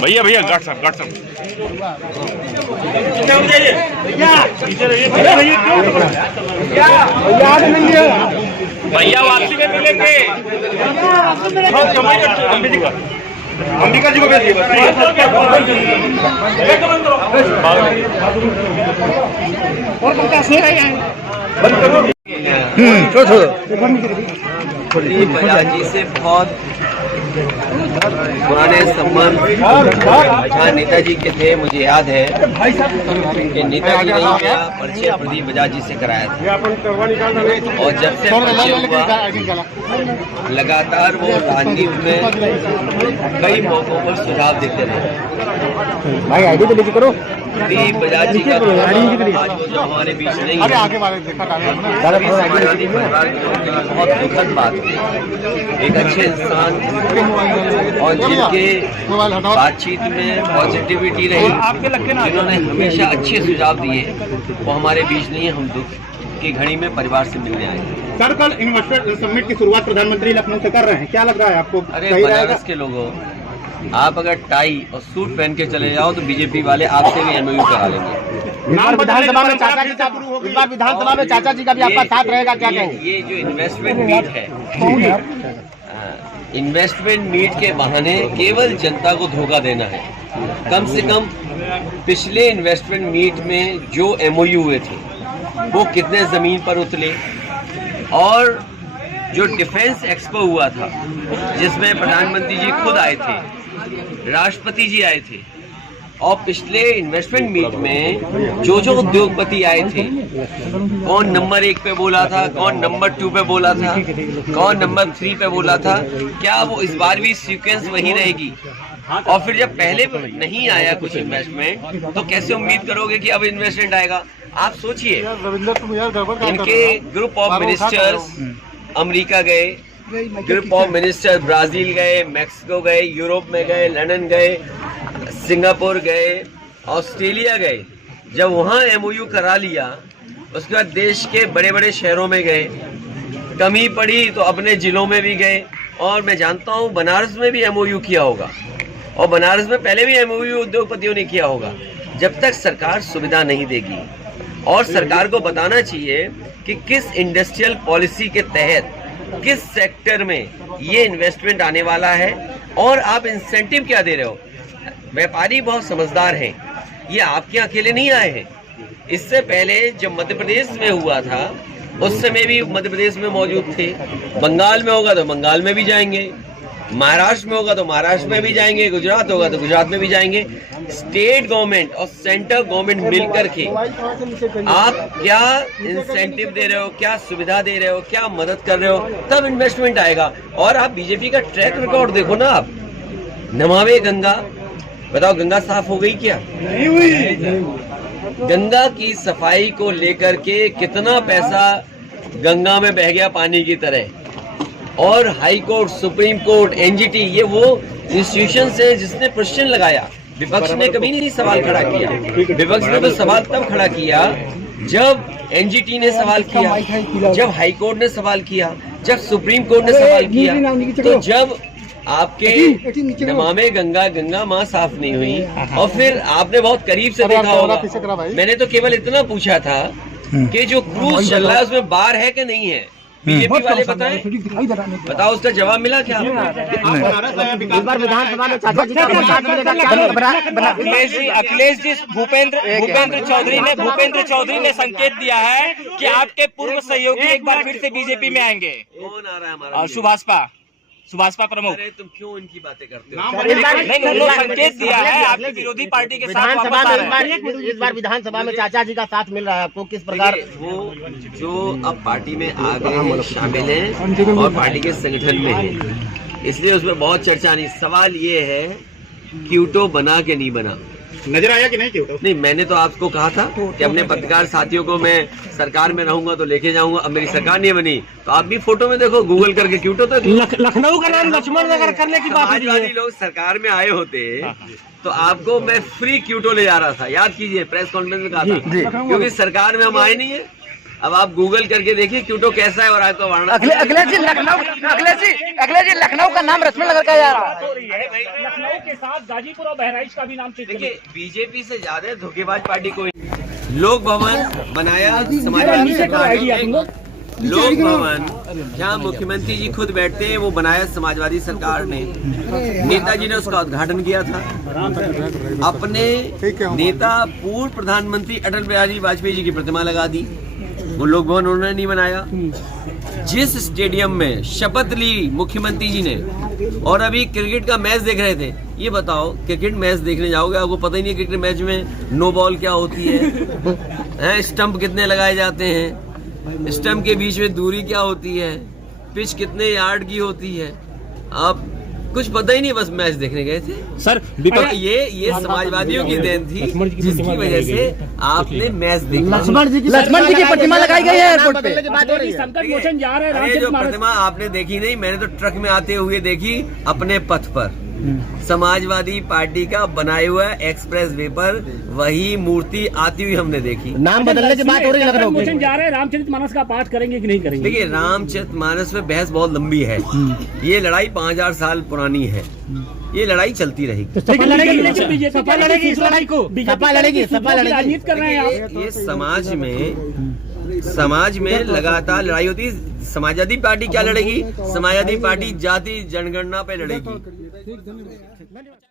भैया भैया गार्ड साहब भैया वापसी में मिलेंगे। अंबिका जी को भेजिए। बजाज जी से बहुत पुराने संबंध जहाँ नेताजी के थे, मुझे याद है कि नेताजी ने मेरा परिचय प्रदीप बजाज जी से कराया था और जब से परिचय हुआ लगातार वो राजनीति में कई मौकों पर सुझाव देते रहे। भाई आईडी तो लीजिए करो। प्रदीप बजाज जी का आज वो जो हमारे बीच नहीं है, समाजवादी परिवार के लोगों के लिए बहुत दुखद बात है। एक अच्छे इंसान और जिनके बातचीत में पॉजिटिविटी रही, जिन्होंने हमेशा अच्छे सुझाव दिए, वो हमारे बीच नहीं है। हम दुख की घड़ी में परिवार से मिलने आए। सर, कल इन्वेस्टर समिट की शुरुआत प्रधानमंत्री लखनऊ से कर रहे हैं, क्या लग रहा है आपको? अरे बनारस के लोगों, आप अगर टाई और सूट पहन के चले जाओ तो बीजेपी वाले आपसे भी एमओयू करा लेंगे। विधानसभा में चाचा जी का, इस बार विधानसभा में चाचा जी का भी आपका साथ रहेगा, क्या कहेंगे? ये जो इन्वेस्टमेंट मीट है, इन्वेस्टमेंट मीट के बहाने केवल जनता को धोखा देना है। कम से कम पिछले इन्वेस्टमेंट मीट में जो एमओयू हुए थे वो कितने जमीन पर उतरे, और जो डिफेंस एक्सपो हुआ था जिसमें प्रधानमंत्री जी खुद आए थे, राष्ट्रपति जी आए थे, और पिछले इन्वेस्टमेंट मीट में जो जो उद्योगपति आए थे, कौन नंबर 1 पे बोला था, कौन नंबर 2 पे बोला था, कौन नंबर 3 पे बोला था, क्या वो इस बार भी सीक्वेंस वही रहेगी? और फिर जब पहले नहीं आया कुछ इन्वेस्टमेंट तो कैसे उम्मीद करोगे कि अब इन्वेस्टमेंट आएगा? आप सोचिए, इनके ग्रुप ऑफ मिनिस्टर्स अमेरिका गए, ग्रुप ऑफ मिनिस्टर ब्राजील गए, मैक्सिको गए, यूरोप में गए, लंदन गए, सिंगापुर गए, ऑस्ट्रेलिया गए। जब वहाँ एमओयू करा लिया, उसके बाद देश के बड़े बड़े शहरों में गए, कमी पड़ी तो अपने जिलों में भी गए, और मैं जानता हूँ बनारस में भी एमओयू किया होगा, और बनारस में पहले भी एमओयू उद्योगपतियों ने किया होगा। जब तक सरकार सुविधा नहीं देगी, और सरकार को बताना चाहिए कि किस इंडस्ट्रियल पॉलिसी के तहत किस सेक्टर में ये इन्वेस्टमेंट आने वाला है, और आप इंसेंटिव क्या दे रहे हो। व्यापारी बहुत समझदार हैं, ये आपके अकेले नहीं आए हैं। इससे पहले जब मध्य प्रदेश में हुआ था उस समय भी मध्य प्रदेश में मौजूद थे, बंगाल में होगा तो बंगाल में भी जाएंगे, महाराष्ट्र में होगा तो महाराष्ट्र में भी जाएंगे, गुजरात होगा तो गुजरात में भी जाएंगे। स्टेट गवर्नमेंट और सेंट्रल गवर्नमेंट मिलकर के आप क्या इंसेंटिव दे रहे हो, क्या सुविधा दे रहे हो, क्या मदद कर रहे हो, तब इन्वेस्टमेंट आएगा। और आप बीजेपी का ट्रैक रिकॉर्ड देखो ना, आप नमामि गंगा, बताओ गंगा साफ हो गई क्या? नहीं हुई। गंगा की सफाई को लेकर के कितना पैसा गंगा में बह गया पानी की तरह, और high court, supreme court, NGT, ये वो इंस्टीट्यूशन है जिसने प्रश्न लगाया। विपक्ष ने कभी नहीं सवाल खड़ा किया। विपक्ष ने तो सवाल तब खड़ा किया जब एनजीटी ने सवाल किया, जब हाई कोर्ट ने सवाल किया, जब सुप्रीम कोर्ट ने सवाल किया। तो जब आपके नमामि गंगा, गंगा माँ साफ नहीं हुई, और फिर आपने बहुत करीब से देखा होगा, मैंने तो केवल इतना पूछा था कि जो क्रूज चल रहा है उसमें बार है कि नहीं है। बीजेपी वाले बताएं, बताओ उसका जवाब मिला क्या? इस बार विधानसभा में चाचा जी अखिलेश जी, भूपेंद्र चौधरी ने संकेत दिया है कि आपके पूर्व सहयोगी एक बार फिर से बीजेपी में आएंगे। कौन आ रहा है हमारा? सुभाषपा प्रमुख। अरे तुम क्यों इनकी बातें करते हो? नहीं, संकेत दिया है आपकी विरोधी पार्टी के साथ वापस आ रहे हैं। इस बार विधानसभा में चाचा जी का साथ मिल रहा है आपको, किस प्रकार? वो जो अब पार्टी में आ गए हैं, शामिल हैं और पार्टी के संगठन में हैं, इसलिए उस पर बहुत चर्चा नहीं। सवाल ये है क्यूटो बना के नहीं बना। नजर आया कि नहीं क्यों? नहीं, मैंने तो आपको कहा था कि अपने पत्रकार साथियों को मैं सरकार में रहूंगा तो लेके जाऊंगा। अब मेरी सरकार नहीं बनी तो आप भी फोटो में देखो, गूगल करके क्यूटो तक। लखनऊ का नाम लक्ष्मण नगर करने की बात हो रही है। समाजवादी लोग सरकार में आए होते तो आपको मैं फ्री क्यूटो ले जा रहा था, याद कीजिए, प्रेस कॉन्फ्रेंस में कहा था, क्योंकि सरकार में हम आए नहीं है। अब आप गूगल करके देखिए क्यूटो कैसा है और आपको वारणा। अखिलेश जी लखनऊ का नाम लक्ष्मण नगर का जा रहा है। लखनऊ के साथ गाजीपुर और बहराइच का भी नाम चेंज देखिए, बीजेपी से ज्यादा धोखेबाज पार्टी कोई। लोक भवन बनाया समाजवादी सरकार ने। लोक भवन जहाँ मुख्यमंत्री जी खुद बैठते हैं वो बनाया समाजवादी सरकार ने। नेताजी ने उसका उद्घाटन किया था। अपने नेता पूर्व प्रधानमंत्री अटल बिहारी वाजपेयी जी की प्रतिमा लगा दी। वो लोक भवन उन्होंने नहीं बनाया। जिस स्टेडियम में शपथ ली मुख्यमंत्री जी ने और अभी क्रिकेट का मैच देख रहे थे, ये बताओ क्रिकेट मैच देखने जाओगे, आपको पता ही नहीं क्रिकेट मैच में नो बॉल क्या होती है, स्टंप कितने लगाए जाते हैं, स्टंप के बीच में दूरी क्या होती है, पिच कितने यार्ड की होती है, आप कुछ पता ही नहीं, बस मैच देखने गए थे सर। तो ये समाजवादियों की देन थी जिसकी वजह से आपने मैच देखा। लक्ष्मण जी की प्रतिमा लगाई गई है एयरपोर्ट पे। संकट मोचन जा रहे अरे जो प्रतिमा आपने देखी नहीं, मैंने तो ट्रक में आते हुए देखी अपने पथ पर। समाजवादी पार्टी का बनाए हुआ एक्सप्रेस वे पर वही मूर्ति आती हुई हमने देखी। नाम बदलने की बात हो रही है लखनऊ मोचन जा रहे हैं, रामचरितमानस का पाठ करेंगे कि नहीं करेंगे? देखिए, रामचरितमानस में बहस बहुत लंबी है। ये लड़ाई 5000 साल पुरानी है। ये लड़ाई चलती रहेगी। सपा लड़ेगी इस लड़ाई को, सपा लड़ेगी राजनीति कर रहे हैं आप। ये समाज में लगातार लड़ाई होती है। समाजवादी पार्टी क्या लड़ेगी? समाजवादी पार्टी जाति जनगणना पे लड़ेगी।